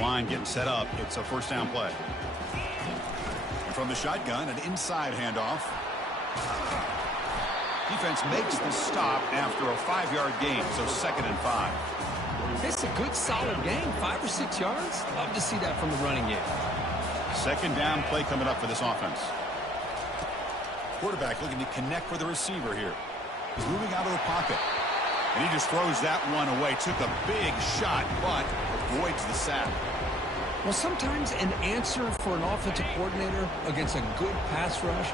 line getting set up. It's a first down play. And from the shotgun, an inside handoff. Defense makes the stop after a 5-yard gain, so 2nd and 5. It's a good, solid game, 5 or 6 yards. Love to see that from the running game. 2nd down play coming up for this offense. Quarterback looking to connect with the receiver here. He's moving out of the pocket. And he just throws that one away. Took a big shot, but avoids the sack. Well, sometimes an answer for an offensive coordinator against a good pass rush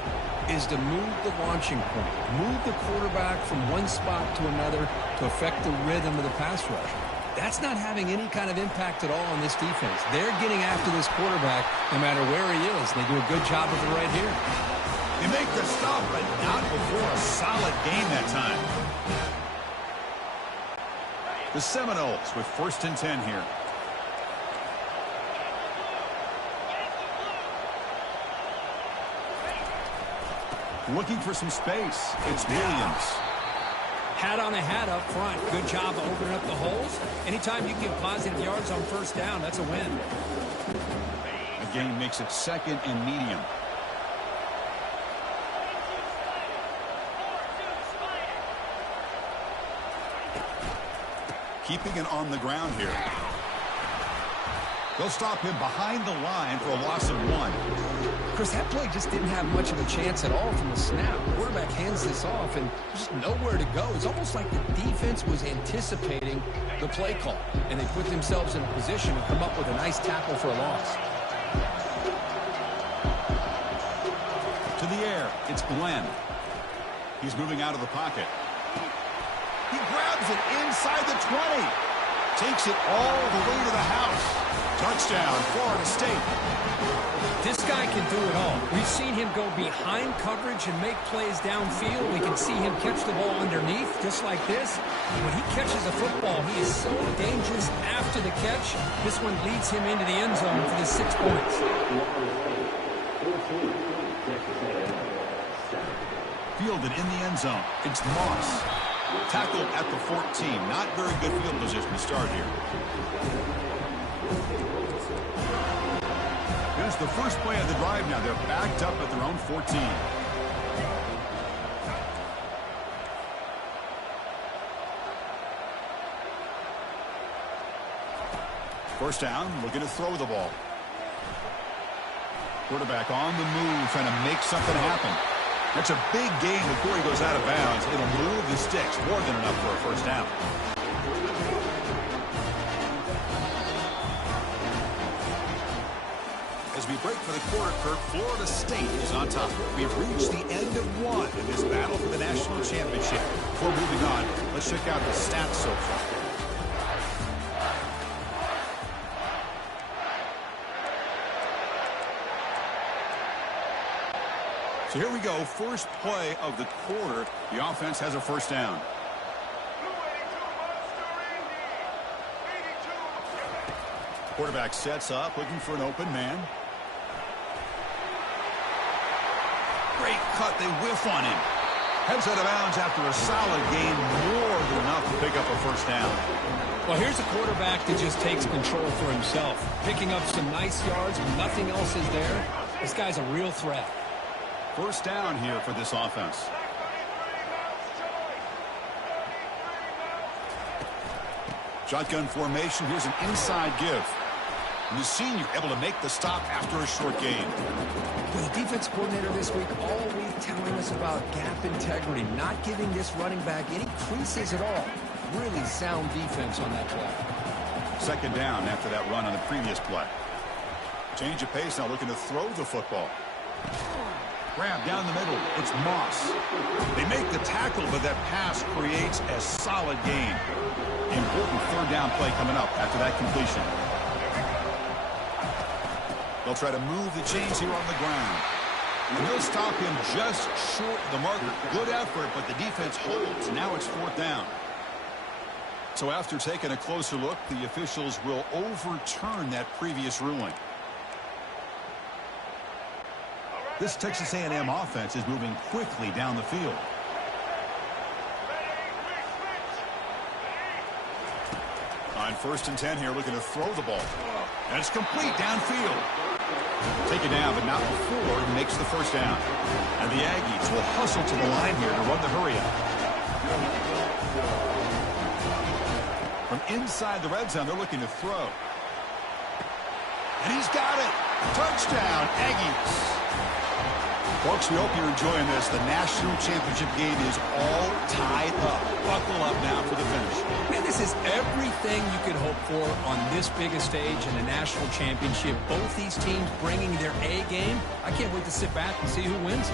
is to move the launching point. Move the quarterback from one spot to another to affect the rhythm of the pass rush. That's not having any kind of impact at all on this defense. They're getting after this quarterback no matter where he is. They do a good job of it right here. They make the stop, but not before a solid game that time. The Seminoles with 1st and 10 here. Looking for some space. It's Williams. Hat on a hat up front. Good job of opening up the holes. Anytime you can get positive yards on first down, that's a win. The game makes it 2nd and medium. Keeping it on the ground here. They'll stop him behind the line for a loss of 1. Chris, that play just didn't have much of a chance at all from the snap. The quarterback hands this off and just nowhere to go. It's almost like the defense was anticipating the play call, and they put themselves in a position to come up with a nice tackle for a loss. To the air, it's Glenn. He's moving out of the pocket. He grabs it inside the 20. Takes it all the way to the house. Touchdown, Florida State. This guy can do it all. We've seen him go behind coverage and make plays downfield. We can see him catch the ball underneath, just like this. When he catches a football, he is so dangerous after the catch. This one leads him into the end zone for the 6 points. Fielded in the end zone. It's Moss. Tackled at the 14. Not very good field position to start here. It's the first play of the drive now. They're backed up at their own 14. First down, looking to throw the ball. Quarterback on the move, trying to make something happen. That's a big gain before he goes out of bounds. It'll move the sticks, more than enough for a first down. As we break for the quarter, Kirk, Florida State is on top. We've reached the end of one in this battle for the national championship. Before moving on, let's check out the stats so far. So here we go, first play of the quarter. The offense has a first down. Quarterback sets up, looking for an open man. Great cut, they whiff on him. Heads out of bounds after a solid gain, more than enough to pick up a first down. Well, here's a quarterback that just takes control for himself. Picking up some nice yards when nothing else is there. This guy's a real threat. First down here for this offense. Shotgun formation. Here's an inside give. And the senior able to make the stop after a short gain. Well, the defense coordinator this week all week telling us about gap integrity, not giving this running back any creases at all. Really sound defense on that play. Second down after that run on the previous play. Change of pace now, looking to throw the football. Grab down the middle. It's Moss. They make the tackle, but that pass creates a solid gain. Important third down play coming up after that completion. They'll try to move the chains here on the ground. And they'll stop him just short of the marker. Good effort, but the defense holds. Now it's fourth down. So after taking a closer look, the officials will overturn that previous ruling. This Texas A&M offense is moving quickly down the field. On On 1st and 10 here, looking to throw the ball. And it's complete downfield. Take it down, but not before he makes the first down. And the Aggies will hustle to the line here to run the hurry up. From inside the red zone, they're looking to throw. And he's got it. Touchdown, Aggies. Folks, we hope you're enjoying this. The national championship game is all tied up. Buckle up now for the finish. Man, this is everything you could hope for on this biggest stage in the national championship. Both these teams bringing their A game. I can't wait to sit back and see who wins.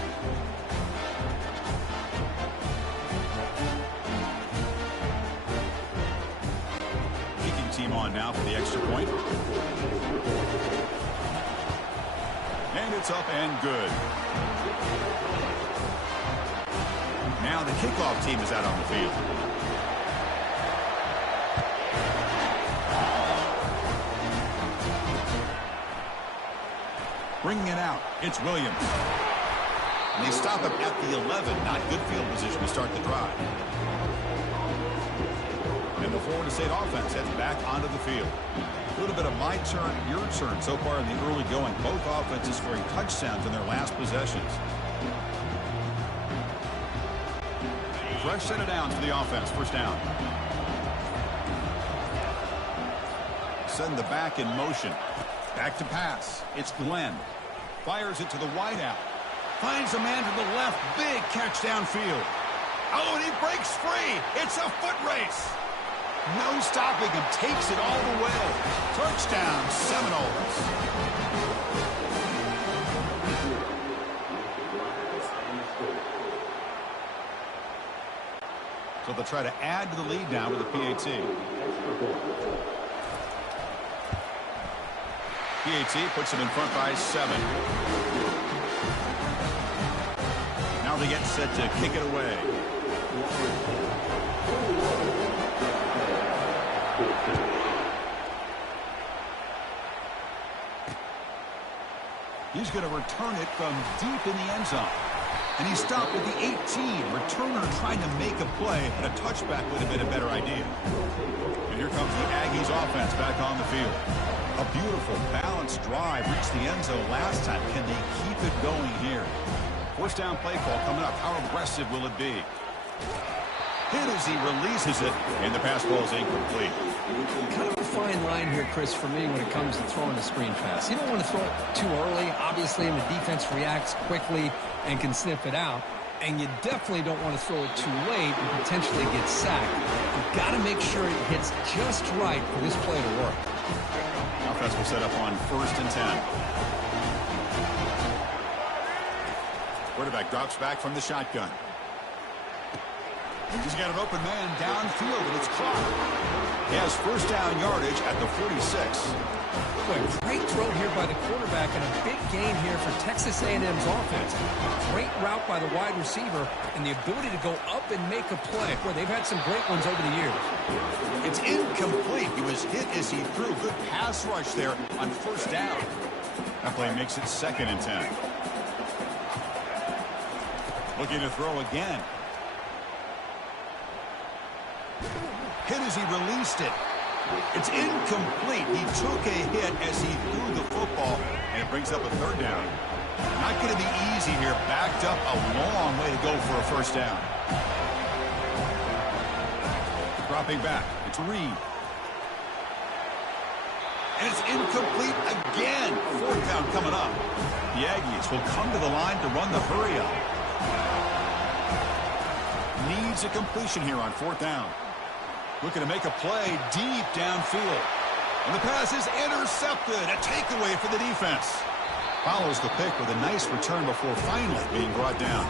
Kicking team on now for the extra point. And it's up and good. Now the kickoff team is out on the field. Bringing it out, it's Williams. And they stop him at the 11. Not good field position to start the drive. And the Florida State offense heads back onto the field. A little bit of my turn, your turn so far in the early going. Both offenses scoring touchdowns in their last possessions. Fresh set of downs for the offense. First down. Send the back in motion. Back to pass. It's Glenn. Fires it to the wideout. Finds a man to the left. Big catch downfield. Oh, and he breaks free. It's a foot race. No stopping him. Takes it all the way. Touchdown, Seminoles. So they'll try to add to the lead now with the PAT. PAT puts them in front by 7. Now they get set to kick it away. He's going to return it from deep in the end zone. And he stopped with the 18. Returner trying to make a play, and a touchback would have been a better idea. And here comes the Aggies offense back on the field. A beautiful, balanced drive reached the end zone last time. Can they keep it going here? First down play call coming up. How aggressive will it be? Hit as he releases it, and the pass ball is incomplete. Kind of a fine line here, Chris, for me when it comes to throwing a screen pass. You don't want to throw it too early, obviously, and the defense reacts quickly and can sniff it out. And you definitely don't want to throw it too late and potentially get sacked. You've got to make sure it hits just right for this play to work. Offense will set up on 1st and 10. Quarterback drops back from the shotgun. He's got an open man downfield, and it's caught. He has first down yardage at the 46. Boy, great throw here by the quarterback and a big gain here for Texas A&M's offense. Great route by the wide receiver and the ability to go up and make a play. Boy, they've had some great ones over the years. It's incomplete. He was hit as he threw. Good pass rush there on first down. That play makes it 2nd and 10. Looking to throw again. Hit as he released it. It's incomplete. He took a hit as he threw the football, and it brings up a 3rd down. Not going to be easy here. Backed up a long way to go for a first down. Dropping back. It's Reed. And it's incomplete again. 4th down coming up. The Aggies will come to the line to run the hurry up. Needs a completion here on 4th down. Looking to make a play deep downfield. And the pass is intercepted. A takeaway for the defense. Follows the pick with a nice return before finally being brought down.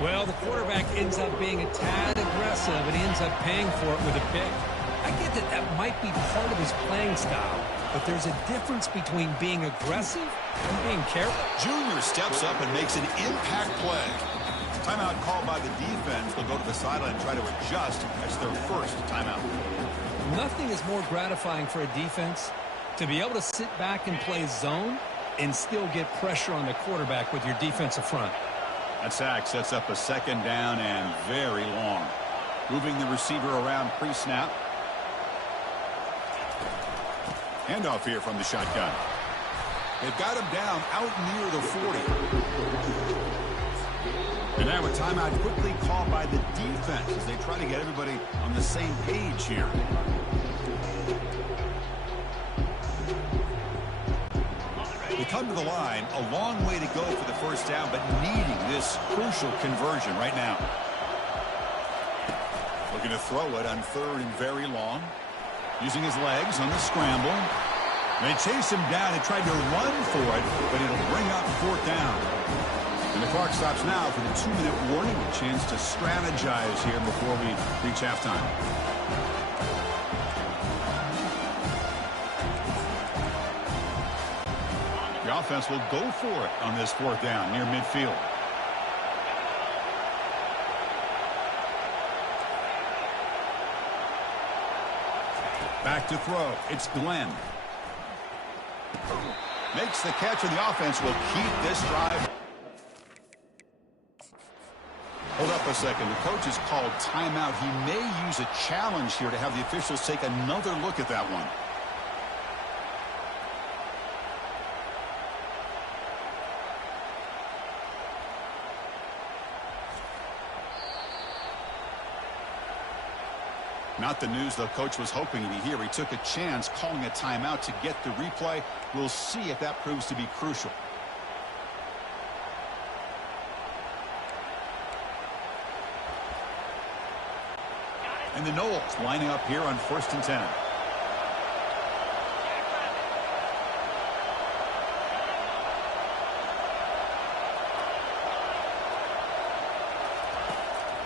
Well, the quarterback ends up being a tad aggressive, and he ends up paying for it with a pick. I get that that might be part of his playing style, but there's a difference between being aggressive and being careful. Junior steps up and makes an impact play. Timeout called by the defense. They'll go to the sideline and try to adjust. That's their first timeout. Nothing is more gratifying for a defense to be able to sit back and play zone and still get pressure on the quarterback with your defensive front. That sack sets up a 2nd down and very long. Moving the receiver around pre-snap. Handoff here from the shotgun. They've got him down out near the 40. And now a timeout quickly called by the defense as they try to get everybody on the same page here. They come to the line, a long way to go for the first down, but needing this crucial conversion right now. Looking to throw it on 3rd and very long. Using his legs on the scramble. They chase him down and tried to run for it, but it'll bring up 4th down. And the clock stops now for the 2-minute warning. A chance to strategize here before we reach halftime. The offense will go for it on this 4th down near midfield. Back to throw. It's Glenn. Makes the catch, and the offense will keep this drive. Hold up a second. The coach has called timeout. He may use a challenge here to have the officials take another look at that one. Not the news the coach was hoping to hear. He took a chance calling a timeout to get the replay. We'll see if that proves to be crucial. And the Knowles lining up here on 1st and 10.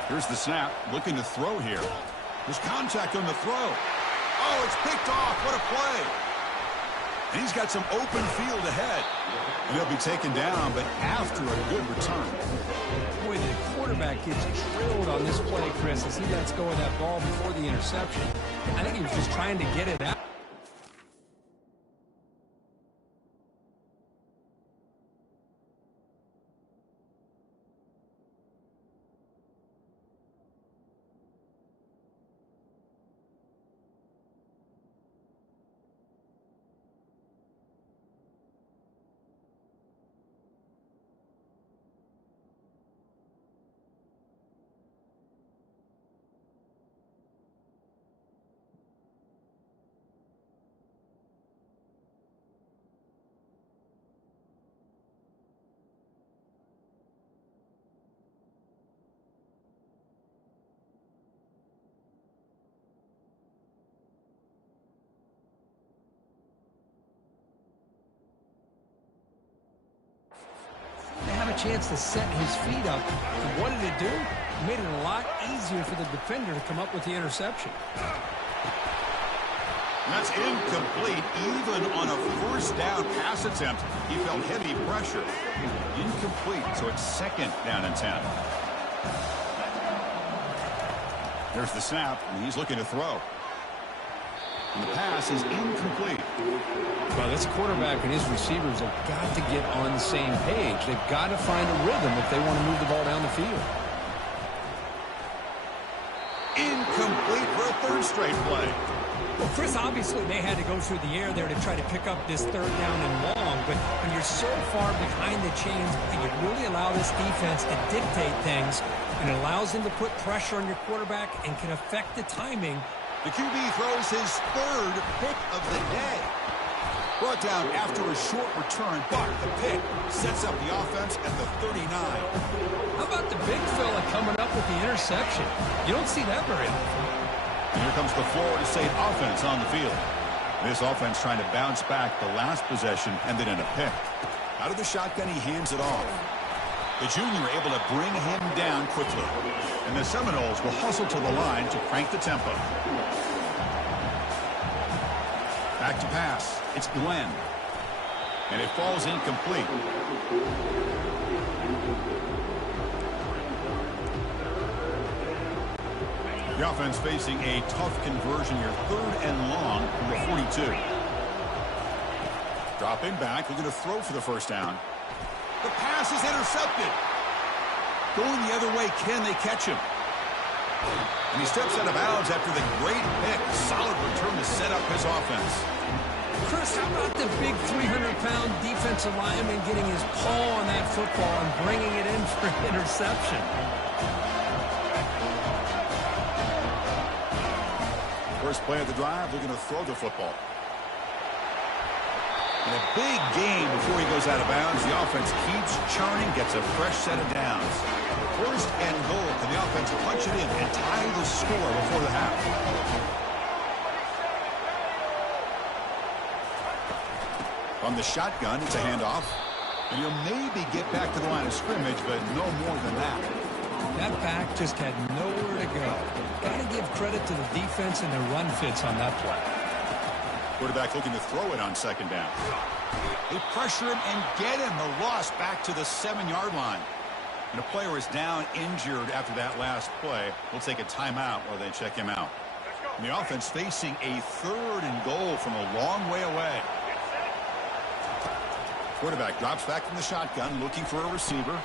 Here's the snap. Looking to throw here. There's contact on the throw. Oh, it's picked off. What a play. And he's got some open field ahead. And he'll be taken down, but after a good return. Boy, the quarterback gets drilled on this play, Chris, as he lets go of that ball before the interception. I think he was just trying to get it out. Chance to set his feet up. And what did it do? It made it a lot easier for the defender to come up with the interception. That's incomplete. Even on a 1st down pass attempt, he felt heavy pressure. Incomplete, so it's 2nd down and 10. There's the snap, and he's looking to throw. And the pass is incomplete. Well, this quarterback and his receivers have got to get on the same page. They've got to find a rhythm if they want to move the ball down the field. Incomplete for a 3rd straight play. Well, Chris, obviously they had to go through the air there to try to pick up this 3rd down and long, but when you're so far behind the chains, you really allow this defense to dictate things, and it allows them to put pressure on your quarterback and can affect the timing. The QB throws his 3rd pick of the day. Brought down after a short return, but the pick sets up the offense at the 39. How about the big fella coming up with the interception? You don't see that very often. And here comes the Florida State offense on the field. This offense trying to bounce back. The last possession ended in a pick. Out of the shotgun, he hands it off. The junior able to bring him down quickly. And the Seminoles will hustle to the line to crank the tempo. Back to pass. It's Glenn. And it falls incomplete. The offense facing a tough conversion here. 3rd and long from the 42. Dropping back. Looking to throw for the 1st down. The pass is intercepted. Going the other way. Can they catch him? And he steps out of bounds after the great pick. Solid return to set up his offense. Chris, how about the big 300-pound defensive lineman getting his paw on that football and bringing it in for an interception? First play of the drive, looking to throw the football. And a big gain before he goes out of bounds. The offense keeps churning, gets a fresh set of downs. First and goal. Can the offense punch it in and tie the score before the half? From the shotgun, it's a handoff. And he'll maybe get back to the line of scrimmage, but no more than that. That back just had nowhere to go. Got to give credit to the defense and their run fits on that play. Quarterback looking to throw it on second down. They pressure him and get him. The loss back to the 7-yard line. And a player is down injured after that last play. We'll take a timeout while they check him out. And the offense facing a 3rd and goal from a long way away. Quarterback drops back from the shotgun, looking for a receiver.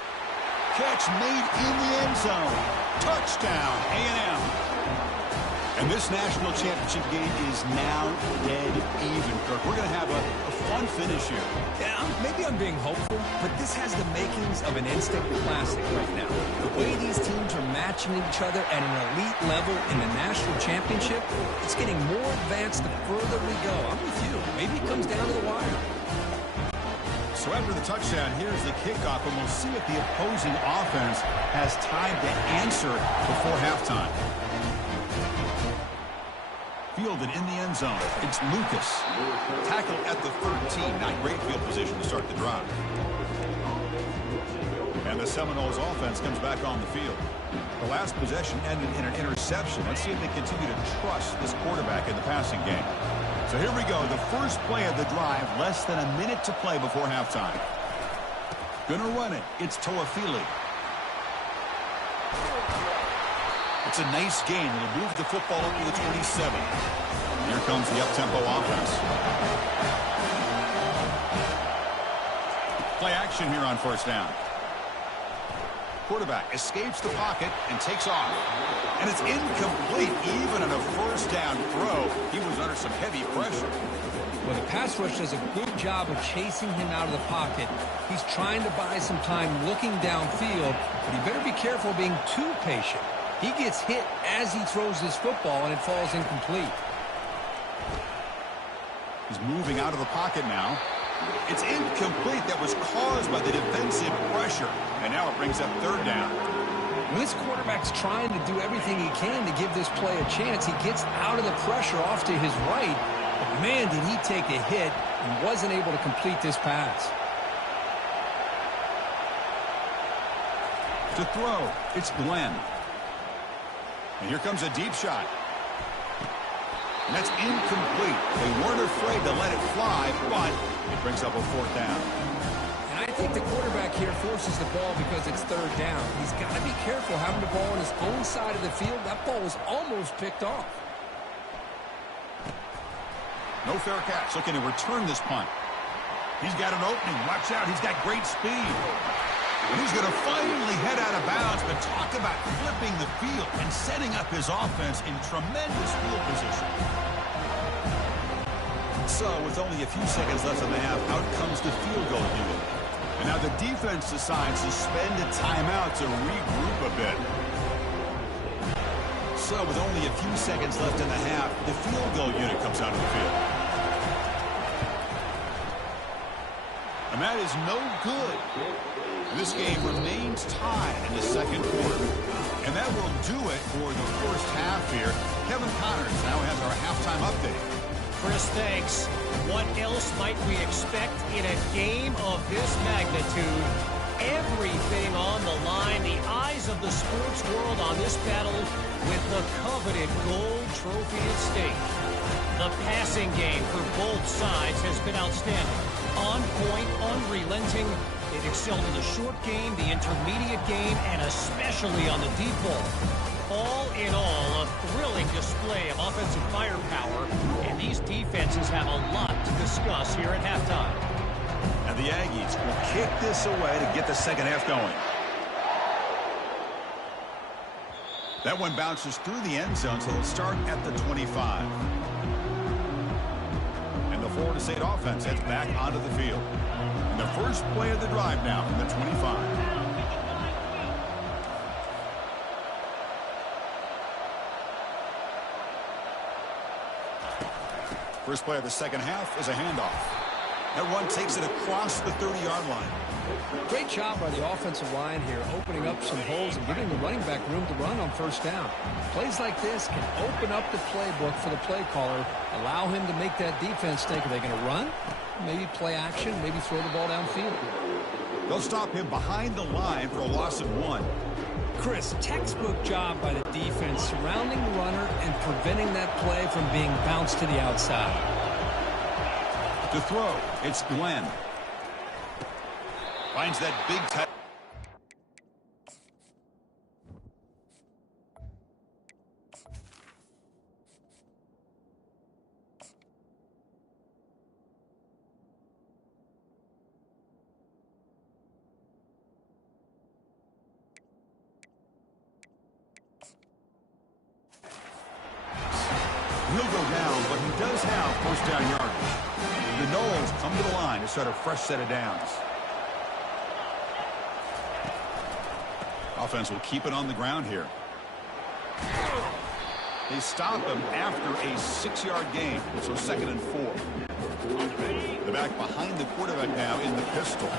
Catch made in the end zone. Touchdown, A&M. And this national championship game is now dead even, Kirk. We're going to have a fun finish here. Yeah, maybe I'm being hopeful, but this has the makings of an instant classic right now. The way these teams are matching each other at an elite level in the national championship, it's getting more advanced the further we go. I'm with you. Maybe it comes down to the wire. So after the touchdown, here's the kickoff, and we'll see if the opposing offense has time to answer before halftime. Fielded in the end zone. It's Lucas. Tackled at the 13. Not great field position to start the drive. And the Seminoles offense comes back on the field. The last possession ended in an interception. Let's see if they continue to trust this quarterback in the passing game. So here we go. The first play of the drive. Less than a minute to play before halftime. Gonna run it. It's Toafili. It's a nice gain. It'll move the football up to the 27. Here comes the up-tempo offense. Play action here on first down. Quarterback escapes the pocket and takes off. And it's incomplete. Even on a first down throw, he was under some heavy pressure. Well, the pass rush does a good job of chasing him out of the pocket. He's trying to buy some time looking downfield, but he better be careful being too patient. He gets hit as he throws this football, and it falls incomplete. He's moving out of the pocket now. It's incomplete. That was caused by the defensive pressure. And now it brings up third down. When this quarterback's trying to do everything he can to give this play a chance, he gets out of the pressure off to his right. But man, did he take a hit and wasn't able to complete this pass. To throw, it's Glenn. And here comes a deep shot. And that's incomplete. They weren't afraid to let it fly, but it brings up a fourth down. And I think the quarterback here forces the ball because it's third down. He's got to be careful having the ball on his own side of the field. That ball was almost picked off. No fair catch. Looking to return this punt. He's got an opening. Watch out. He's got great speed. And he's going to finally head out of bounds, but talk about flipping the field and setting up his offense in tremendous field position. So, with only a few seconds left in the half, out comes the field goal unit. And now the defense decides to spend a timeout to regroup a bit. So, with only a few seconds left in the half, the field goal unit comes out of the field. And that is no good. This game remains tied in the second quarter. And that will do it for the first half here. Kevin Connors now has our halftime update. Chris, thanks. What else might we expect in a game of this magnitude? Everything on the line. The eyes of the sports world on this battle with the coveted gold trophy at stake. The passing game for both sides has been outstanding. On point, unrelenting. They've excelled in the short game, the intermediate game, and especially on the deep ball. All in all, a thrilling display of offensive firepower, and these defenses have a lot to discuss here at halftime. And the Aggies will kick this away to get the second half going. That one bounces through the end zone, so they'll start at the 25. And the Florida State offense heads back onto the field. And the first play of the drive now from the 25. First play of the second half is a handoff. That run takes it across the 30-yard line. Great job by the offensive line here, opening up some holes and giving the running back room to run on first down. Plays like this can open up the playbook for the play caller, allow him to make that defense think, are they going to run? Maybe play action, maybe throw the ball downfield. They'll stop him behind the line for a loss of 1. Chris, textbook job by the defense surrounding the runner and preventing that play from being bounced to the outside. To throw, it's Glenn. Finds that big tight. He'll go down, but he does have first down yardage. The Noles come to the line to start a fresh set of downs. Offense will keep it on the ground here. They stop him after a 6-yard gain, so 2nd and 4. The back behind the quarterback now in the pistol.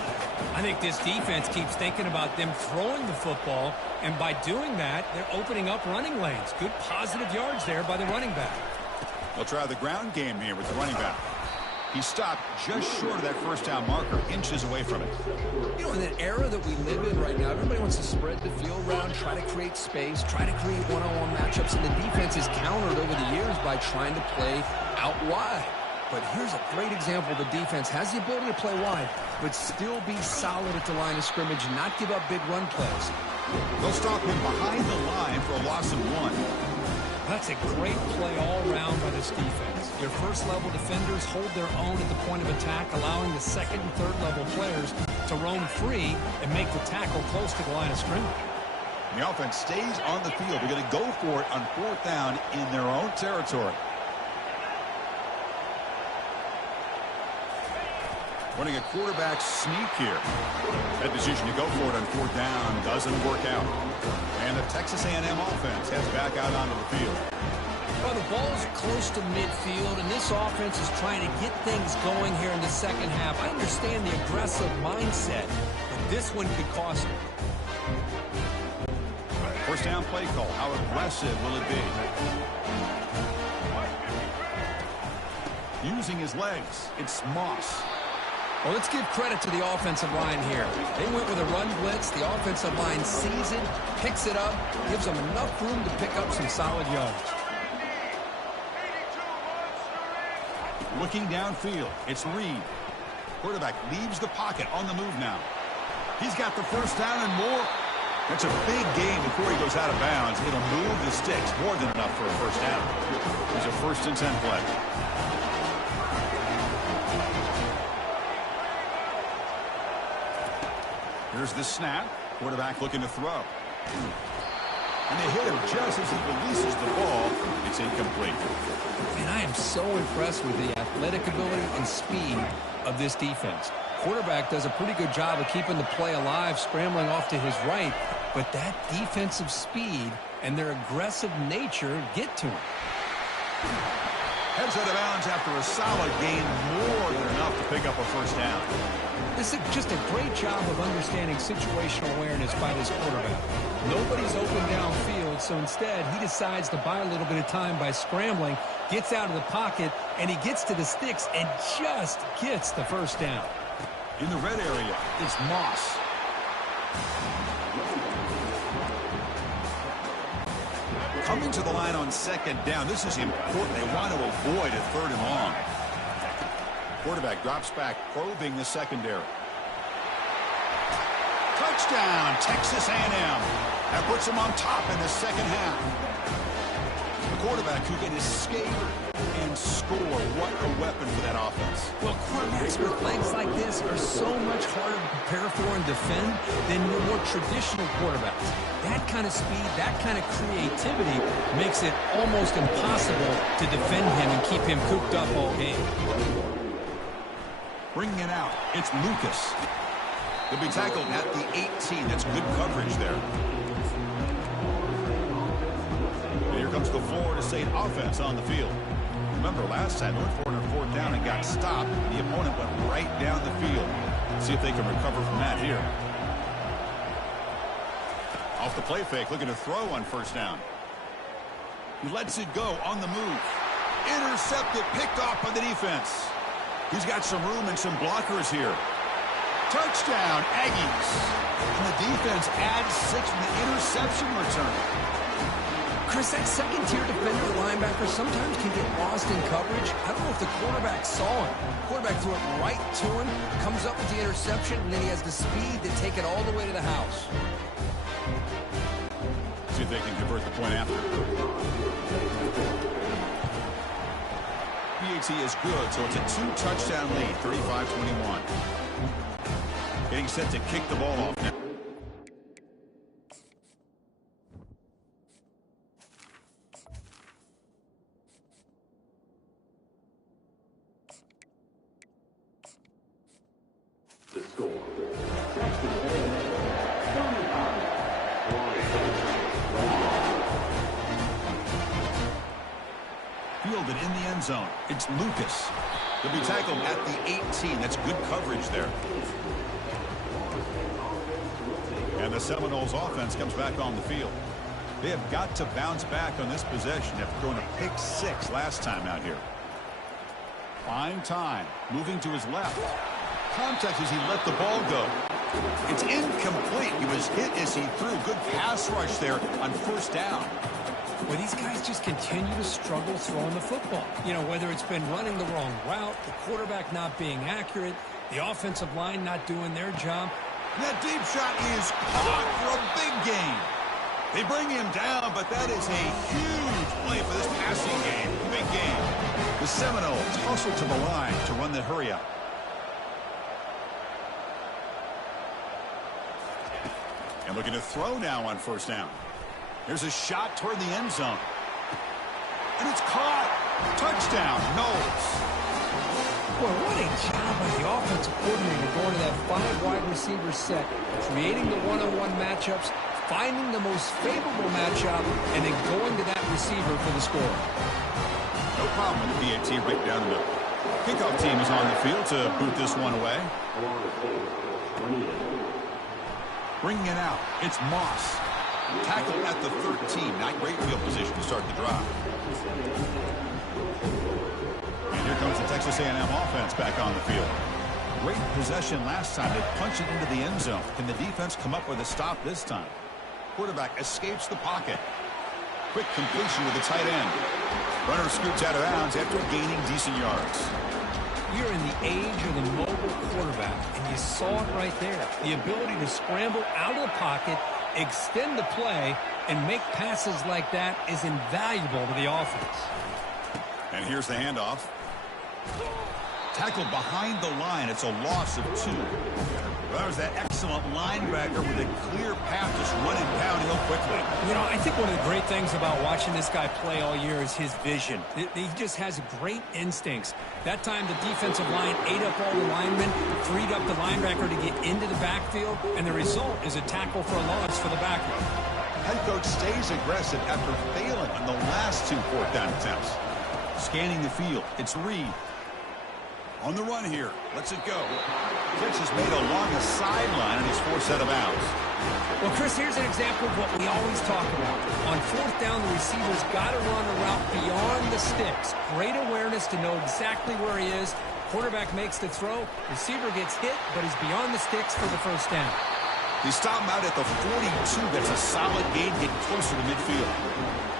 I think this defense keeps thinking about them throwing the football, and by doing that, they're opening up running lanes. Good positive yards there by the running back. They'll try the ground game here with the running back. He stopped just short of that first down marker, inches away from it. You know, in that era that we live in right now, everybody wants to spread the field around, try to create space, try to create one-on-one matchups, and the defense is countered over the years by trying to play out wide. But here's a great example. The defense has the ability to play wide, but still be solid at the line of scrimmage and not give up big run plays. They'll stop him behind the line for a loss of 1. That's a great play all around by this defense. Your first-level defenders hold their own at the point of attack, allowing the second and third-level players to roam free and make the tackle close to the line of scrimmage. The offense stays on the field. They're going to go for it on 4th down in their own territory. Running a quarterback sneak here. That decision to go for it on 4th down doesn't work out. And the Texas A&M offense heads back out onto the field. Well, the ball's close to midfield, and this offense is trying to get things going here in the second half. I understand the aggressive mindset, but this one could cost them. First down play call. How aggressive will it be? Using his legs, it's Moss. Well, let's give credit to the offensive line here. They went with a run blitz. The offensive line sees it, picks it up, gives them enough room to pick up some solid yards. Looking downfield, it's Reed. Quarterback leaves the pocket on the move now. He's got the first down and more. That's a big gain before he goes out of bounds. It'll move the sticks more than enough for a first down. It's a 1st and 10 play. Here's the snap. Quarterback looking to throw. And they hit him just as he releases the ball. It's incomplete. And I am so impressed with the athletic ability and speed of this defense. Quarterback does a pretty good job of keeping the play alive, scrambling off to his right. But that defensive speed and their aggressive nature get to him. Heads out of bounds after a solid gain, more than enough to pick up a first down. This is just a great job of understanding situational awareness by this quarterback. Nobody's open downfield, so instead he decides to buy a little bit of time by scrambling, gets out of the pocket, and he gets to the sticks and just gets the first down. In the red area, it's Moss. Coming to the line on 2nd down. This is important. They want to avoid a 3rd and long. Quarterback drops back, probing the secondary. Touchdown, Texas A&M. That puts them on top in the second half. The quarterback who can escape and score. What a weapon for that offense. Well, quarterbacks with legs like this are so much harder to prepare for and defend than your more traditional quarterbacks. That kind of speed, that kind of creativity makes it almost impossible to defend him and keep him cooped up all game. Bringing it out, it's Lucas. He'll be tackled at the 18. That's good coverage there. And here comes the Florida State offense on the field. Remember, last time they went for it on fourth down and got stopped. The opponent went right down the field. See if they can recover from that here. Off the play fake, looking to throw on first down. He lets it go on the move. Intercepted, picked off by the defense. He's got some room and some blockers here. Touchdown, Aggies. And the defense adds 6 from the interception return. Chris, that second-tier defender linebacker sometimes can get lost in coverage. I don't know if the quarterback saw him. The quarterback threw it right to him, comes up with the interception, and then he has the speed to take it all the way to the house. See if they can convert the point after. PAT is good, so it's a 2-touchdown lead, 35-21. Getting set to kick the ball off now. Fielded in the end zone. It's Lucas. He'll be tackled at the 18. That's good coverage there. And the Seminoles offense comes back on the field. They have got to bounce back on this possession after throwing a pick 6 last time out here. Fine time. Moving to his left. Contact as he let the ball go. It's incomplete. He was hit as he threw. Good pass rush there on first down. Well, these guys just continue to struggle throwing the football. You know, whether it's been running the wrong route, the quarterback not being accurate, the offensive line not doing their job. That deep shot is caught for a big gain. They bring him down, but that is a huge play for this passing game. Big game. The Seminoles hustle to the line to run the hurry up. And looking to throw now on first down. Here's a shot toward the end zone. And it's caught. Touchdown, Knowles. Boy, what a job by the offensive coordinator going to that 5 wide receiver set, creating the one-on-one matchups, finding the most favorable matchup, and then going to that receiver for the score. No problem with the PAT right down the middle. Kickoff team is on the field to boot this one away. Bringing it out, it's Moss. Tackled at the 13. Not great field position to start the drive. And here comes the Texas A&M offense back on the field. Great possession last time. They punched it into the end zone. Can the defense come up with a stop this time? Quarterback escapes the pocket. Quick completion with the tight end. Runner scoots out of bounds after gaining decent yards. We're in the age of the mobile quarterback, and you saw it right there. The ability to scramble out of the pocket, extend the play, and make passes like that is invaluable to the offense. And here's the handoff. Tackled behind the line. It's a loss of 2. That was that excellent linebacker with a clear path just running downhill quickly. You know, I think one of the great things about watching this guy play all year is his vision. He just has great instincts. That time the defensive line ate up all the linemen, freed up the linebacker to get into the backfield, and the result is a tackle for a loss for the backer. Head coach stays aggressive after failing on the last 2 fourth down attempts. Scanning the field, it's Reed. On the run here, lets it go. Catch is made along the sideline, and he's forced out of bounds. Well, Chris, here's an example of what we always talk about. On fourth down, the receiver's got to run a route beyond the sticks. Great awareness to know exactly where he is. Quarterback makes the throw. Receiver gets hit, but is beyond the sticks for the first down. They stop him out at the 42. That's a solid gain, getting closer to midfield.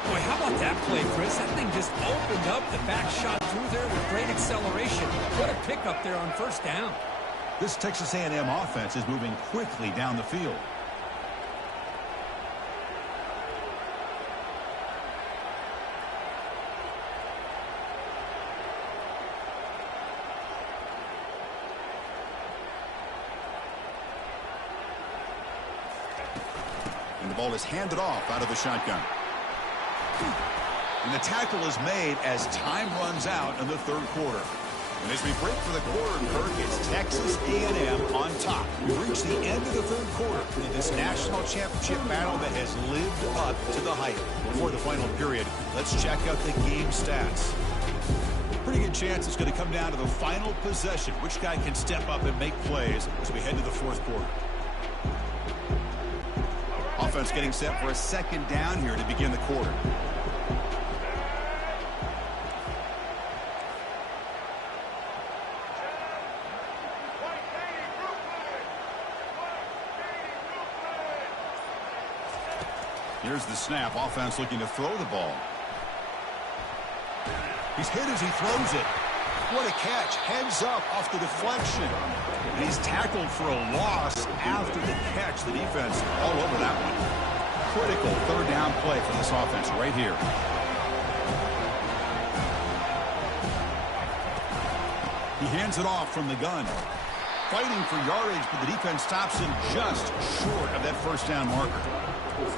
Boy, how about that play, Chris? That thing just opened up. The back shot through there with great acceleration. What a pickup there on first down. This Texas A&M offense is moving quickly down the field. And the ball is handed off out of the shotgun. And the tackle is made as time runs out in the third quarter. And as we break for the quarter, Kirk, it's Texas A&M on top. We've reached the end of the third quarter in this national championship battle that has lived up to the hype. Before the final period, let's check out the game stats. Pretty good chance it's going to come down to the final possession. Which guy can step up and make plays as we head to the fourth quarter. Offense getting set for a second down here to begin the quarter. Here's the snap. Offense looking to throw the ball. He's hit as he throws it. What a catch. Heads up off the deflection. And he's tackled for a loss after the catch. The defense all over that one. Critical third down play for this offense right here. He hands it off from the gun. Fighting for yardage, but the defense stops him just short of that first down marker.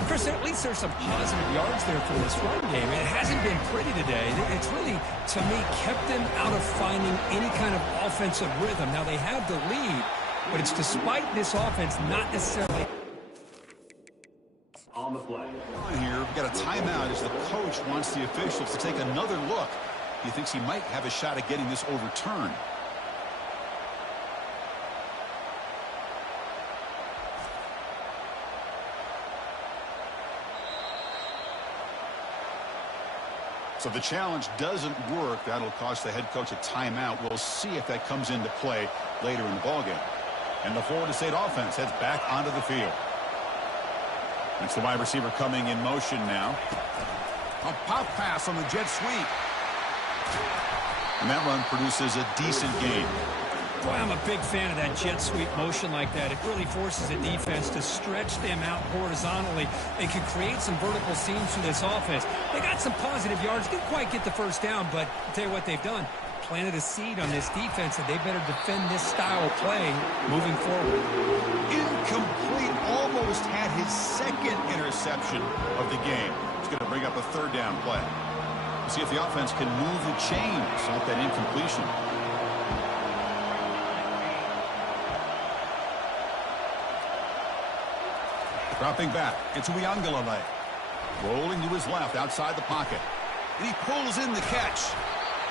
Chris, at least there's some positive yards there from this run game. It hasn't been pretty today. It's really, to me, kept them out of finding any kind of offensive rhythm. Now, they have the lead, but it's despite this offense not necessarily on the play. Here, we've got a timeout as the coach wants the officials to take another look. He thinks he might have a shot at getting this overturned. So the challenge doesn't work. That'll cost the head coach a timeout. We'll see if that comes into play later in the ballgame. And the Florida State offense heads back onto the field. It's the wide receiver coming in motion now. A pop pass on the jet sweep. And that run produces a decent gain. Boy, I'm a big fan of that jet sweep motion like that. It really forces the defense to stretch them out horizontally. They can create some vertical seams for this offense. They got some positive yards. Didn't quite get the first down, but I'll tell you what they've done. Planted a seed on this defense, and they better defend this style of play moving forward. Incomplete. Almost had his second interception of the game. He's going to bring up a third down play. We'll see if the offense can move the chains off that incompletion. Dropping back, it's Uiagalelei. Rolling to his left, outside the pocket. And he pulls in the catch.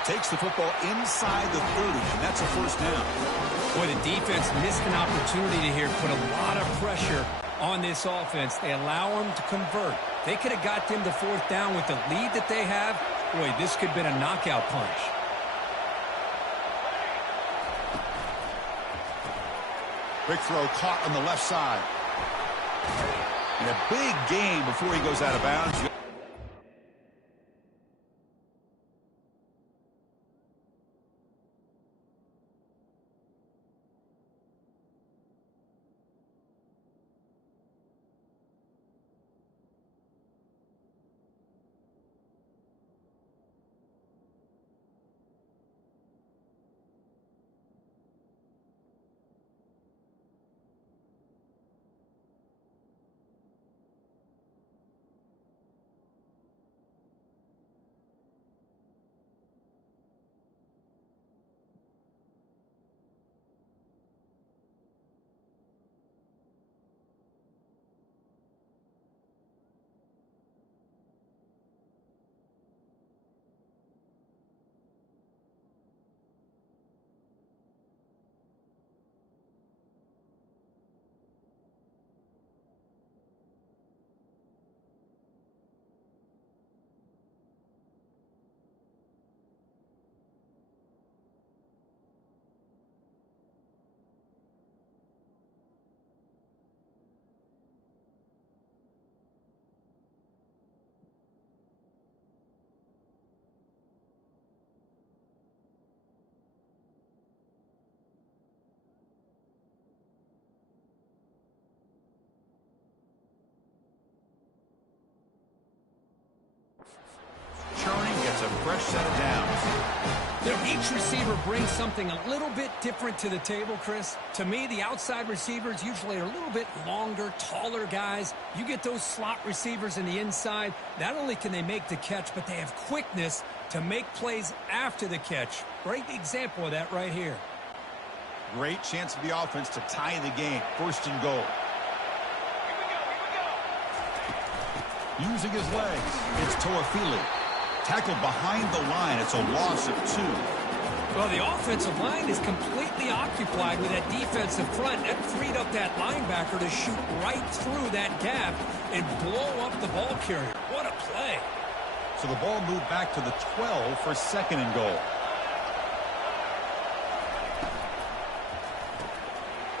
Takes the football inside the 30, and that's a first down. Boy, the defense missed an opportunity to here put a lot of pressure on this offense. They allow them to convert. They could have got them to fourth down with the lead that they have. Boy, this could have been a knockout punch. Quick throw caught on the left side. And a big gain before he goes out of bounds. a fresh set of downs. You know, each receiver brings something a little bit different to the table, Chris. To me, the outside receivers usually are a little bit longer, taller guys. You get those slot receivers in the inside, not only can they make the catch, but they have quickness to make plays after the catch. Great example of that right here. Great chance for the offense to tie the game. First and goal. Using his legs, it's Toafili. Tackled behind the line. It's a loss of 2. Well, the offensive line is completely occupied with that defensive front. That freed up that linebacker to shoot right through that gap and blow up the ball carrier. What a play. So the ball moved back to the 12 for second and goal.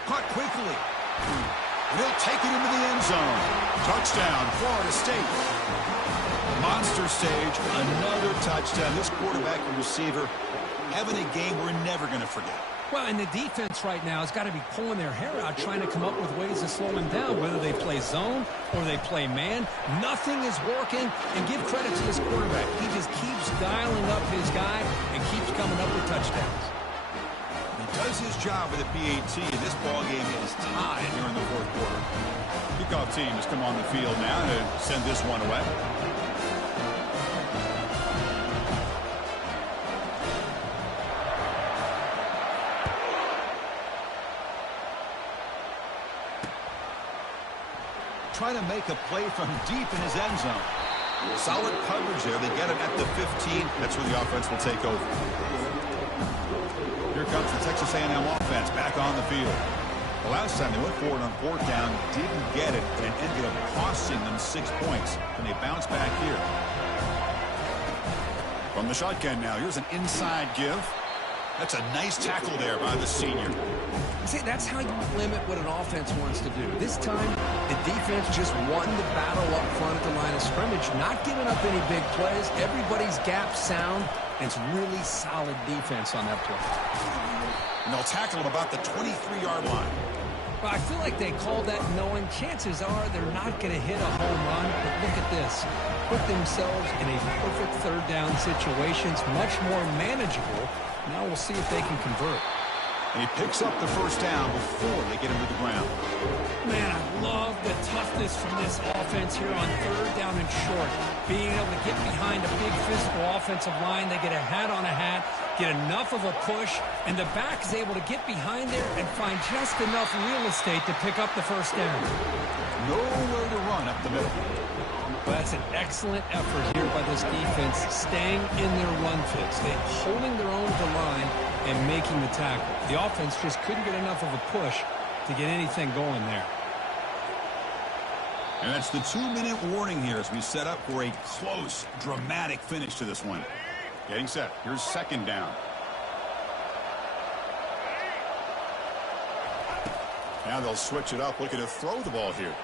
Caught quickly. They'll take it into the end zone. Touchdown, Florida State. Monster stage, another touchdown. This quarterback and receiver having a game we're never going to forget. Well, and the defense right now has got to be pulling their hair out, trying to come up with ways to slow him down, whether they play zone or they play man. Nothing is working, and give credit to this quarterback. He just keeps dialing up his guy and keeps coming up with touchdowns. He does his job with a PAT, and this ball game is tied here in the fourth quarter. Kickoff team has come on the field now to send this one away. Trying to make a play from deep in his end zone. Solid coverage there. They get it at the 15. That's where the offense will take over. Here comes the Texas A&M offense back on the field. The last time they went forward on fourth down, didn't get it, and it ended up costing them 6 points. And they bounce back here. From the shotgun now, here's an inside give. That's a nice tackle there by the senior. See, that's how you limit what an offense wants to do. This time, the defense just won the battle up front at the line of scrimmage, not giving up any big plays. Everybody's gap sound, and it's really solid defense on that play. And they'll tackle him about the 23-yard line. Well, I feel like they called that knowing chances are they're not going to hit a home run, but look at this. Put themselves in a perfect third down situation. It's much more manageable. Now we'll see if they can convert. And he picks up the first down before they get him to the ground. Man, I love the toughness from this offense here on third down and short. Being able to get behind a big physical offensive line. They get a hat on a hat, get enough of a push, and the back is able to get behind there and find just enough real estate to pick up the first down. Nowhere to run up the middle. Well, that's an excellent effort here by this defense, staying in their run fix. They're holding their own to line and making the tackle. The offense just couldn't get enough of a push to get anything going there. And that's the 2-minute warning here as we set up for a close, dramatic finish to this one. Getting set. Here's second down. Now they'll switch it up, looking to throw the ball here.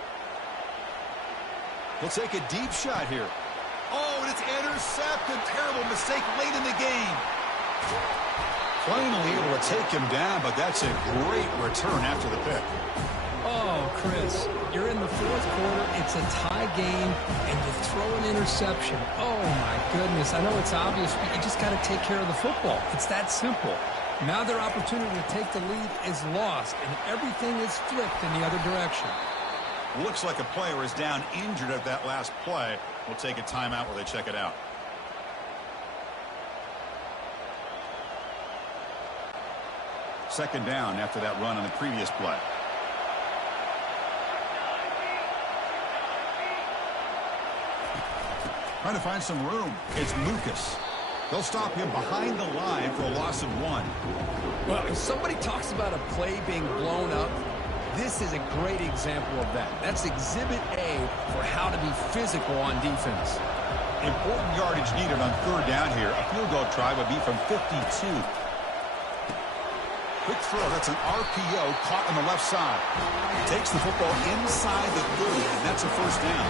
He'll take a deep shot here. Oh, and it's intercepted. Terrible mistake late in the game. Finally able to take him down, but that's a great return after the pick. Oh, Chris, you're in the fourth quarter. It's a tie game, and you throw an interception. Oh, my goodness. I know it's obvious, but you just got to take care of the football. It's that simple. Now their opportunity to take the lead is lost, and everything is flipped in the other direction. Looks like a player is down injured at that last play. We'll take a timeout while they check it out. Second down after that run on the previous play. Trying to find some room. It's Lucas. They'll stop him behind the line for a loss of 1. Well, if somebody talks about a play being blown up, this is a great example of that. That's exhibit A for how to be physical on defense. Important yardage needed on third down here. A field goal try would be from 52. Quick throw. That's an RPO caught on the left side. Takes the football inside the 30, and that's a first down.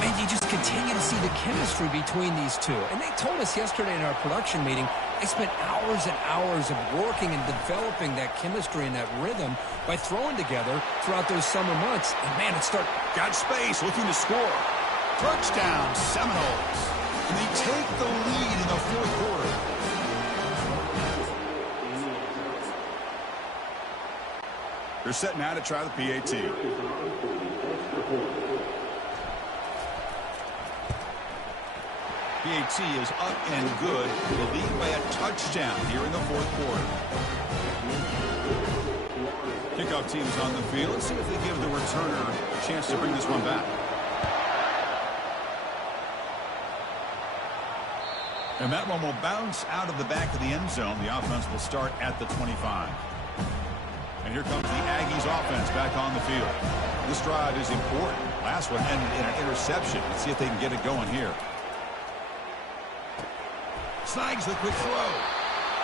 Man, you just continue to see the chemistry between these two. And they told us yesterday in our production meeting, they spent hours and hours of working and developing that chemistry and that rhythm by throwing together throughout those summer months. And, man, got space, looking to score. Touchdown, Seminoles. And they take the lead in the the fourth quarter. They're set now to try the PAT. PAT is up and good. The lead by a touchdown here in the fourth quarter. Kickoff team is on the field. Let's see if they give the returner a chance to bring this one back. And that one will bounce out of the back of the end zone. The offense will start at the 25. And here comes the Aggies offense back on the field. This drive is important. Last one ended in an interception. Let's see if they can get it going here. Snags the quick throw.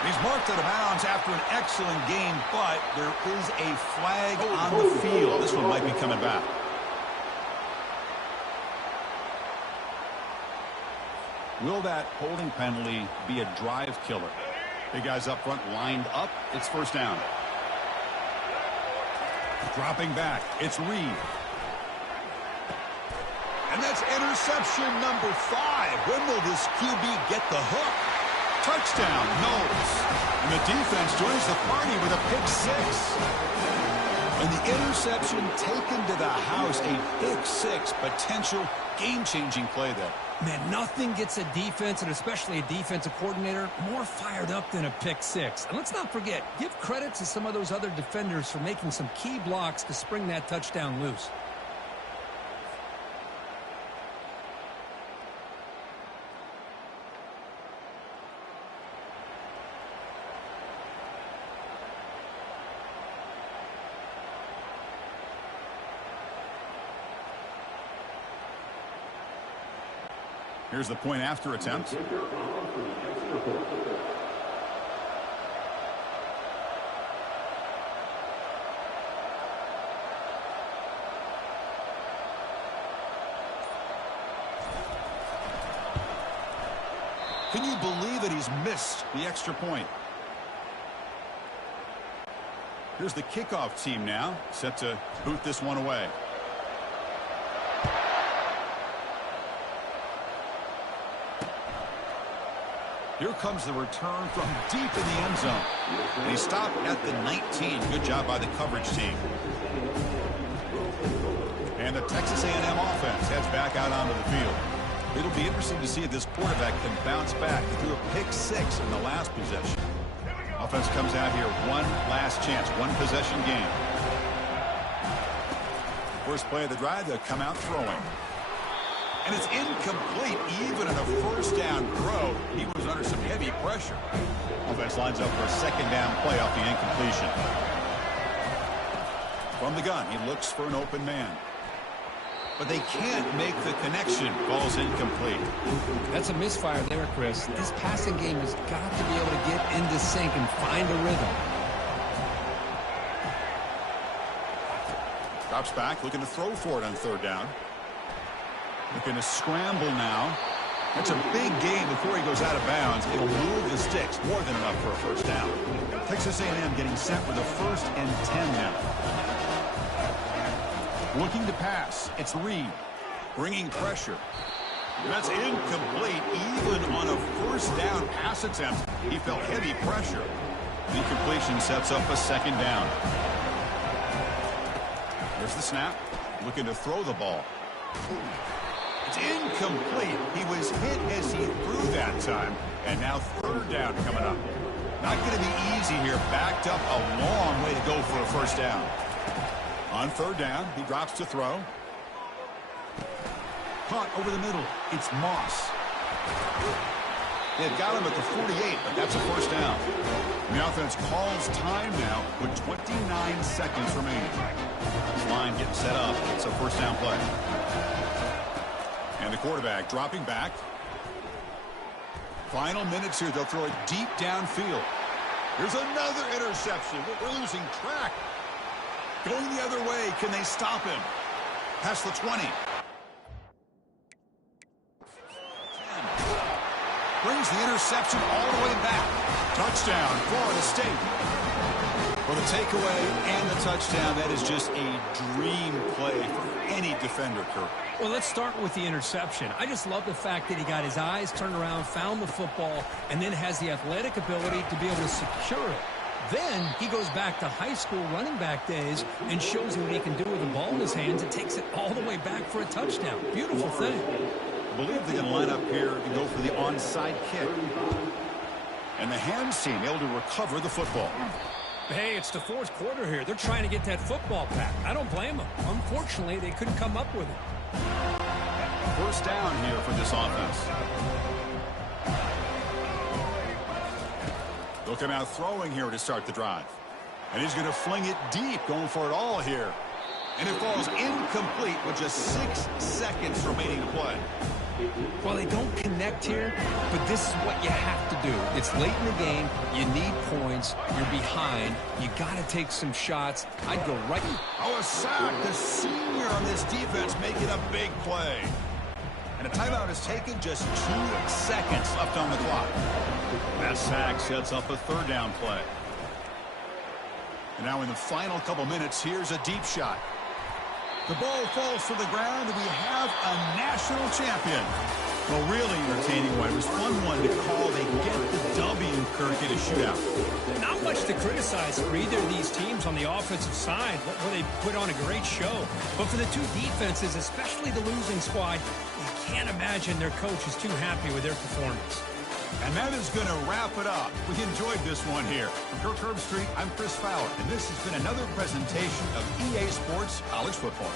He's marked out of bounds after an excellent game, but there is a flag on the field. This one might be coming back. Will that holding penalty be a drive killer? Big guys up front lined up. It's first down. Dropping back. It's Reed. And that's interception number 5. When will this QB get the hook? Touchdown, Knowles. And the defense joins the party with a pick 6. And the interception taken to the house. A pick 6 potential game-changing play there. Man, nothing gets a defense, and especially a defensive coordinator, more fired up than a pick 6. And let's not forget, give credit to some of those other defenders for making some key blocks to spring that touchdown loose. Here's the point after attempt. Can you believe that he's missed the extra point? Here's the kickoff team now, set to boot this one away. Here comes the return from deep in the end zone. And he stopped at the 19. Good job by the coverage team. And the Texas A&M offense heads back out onto the field. It'll be interesting to see if this quarterback can bounce back. He threw a pick 6 in the last possession. Offense comes out here, one last chance, one possession game. First play of the drive, they'll come out throwing. And it's incomplete, even in a first down throw. He was under some heavy pressure. Offense lines up for a second down play off the incompletion. From the gun, he looks for an open man. But they can't make the connection. Ball's incomplete. That's a misfire there, Chris. This passing game has got to be able to get into sync and find a rhythm. Drops back, looking to throw for it on third down. Looking to scramble now. That's a big gain before he goes out of bounds. It'll move the sticks. More than enough for a first down. Texas A&M getting set with a 1st and 10 now. Looking to pass. It's Reed. Bringing pressure. That's incomplete. Even on a first down pass attempt, he felt heavy pressure. The completion sets up a second down. There's the snap. Looking to throw the ball. It's incomplete. He was hit as he threw that time. And now third down coming up. Not going to be easy here. Backed up a long way to go for a first down. On third down, he drops to throw. Caught over the middle. It's Moss. They've got him at the 48, but that's a first down. And the offense calls time now with 29 seconds remaining. This line getting set up. It's a first down play. And the quarterback dropping back. Final minutes here. They'll throw it deep downfield. Here's another interception. We're losing track. Going the other way. Can they stop him? Past the 20. 10. Brings the interception all the way back. Touchdown, Florida State. Well, the takeaway and the touchdown, that is just a dream play for any defender, Kirk. Well, let's start with the interception. I just love the fact that he got his eyes turned around, found the football, and then has the athletic ability to be able to secure it. Then he goes back to high school running back days and shows you what he can do with the ball in his hands and takes it all the way back for a touchdown. Beautiful thing. I believe they're going to line up here and go for the onside kick. And the hands team able to recover the football. Hey, it's the fourth quarter here. They're trying to get that football back. I don't blame them. Unfortunately, they couldn't come up with it. First down here for this offense. They'll come out throwing here to start the drive. And he's going to fling it deep, going for it all here. And it falls incomplete with just 6 seconds remaining to play. Well, they don't connect here, but this is what you have to do. It's late in the game. You need points. You're behind. You got to take some shots. I'd go right. Oh, a sack. The senior on this defense making a big play. And a timeout is taken, just 2 seconds left on the clock. That sack sets up a third down play. And now in the final couple minutes, here's a deep shot. The ball falls to the ground, and we have a national champion. Well, really entertaining one. It was fun one to call. They get the W, Kirk, in a shootout. Not much to criticize for either of these teams on the offensive side, where they put on a great show. But for the two defenses, especially the losing squad, you can't imagine their coach is too happy with their performance. And that is going to wrap it up. We enjoyed this one here. From Kirk Herbstreit, I'm Chris Fowler, and this has been another presentation of EA Sports College Football.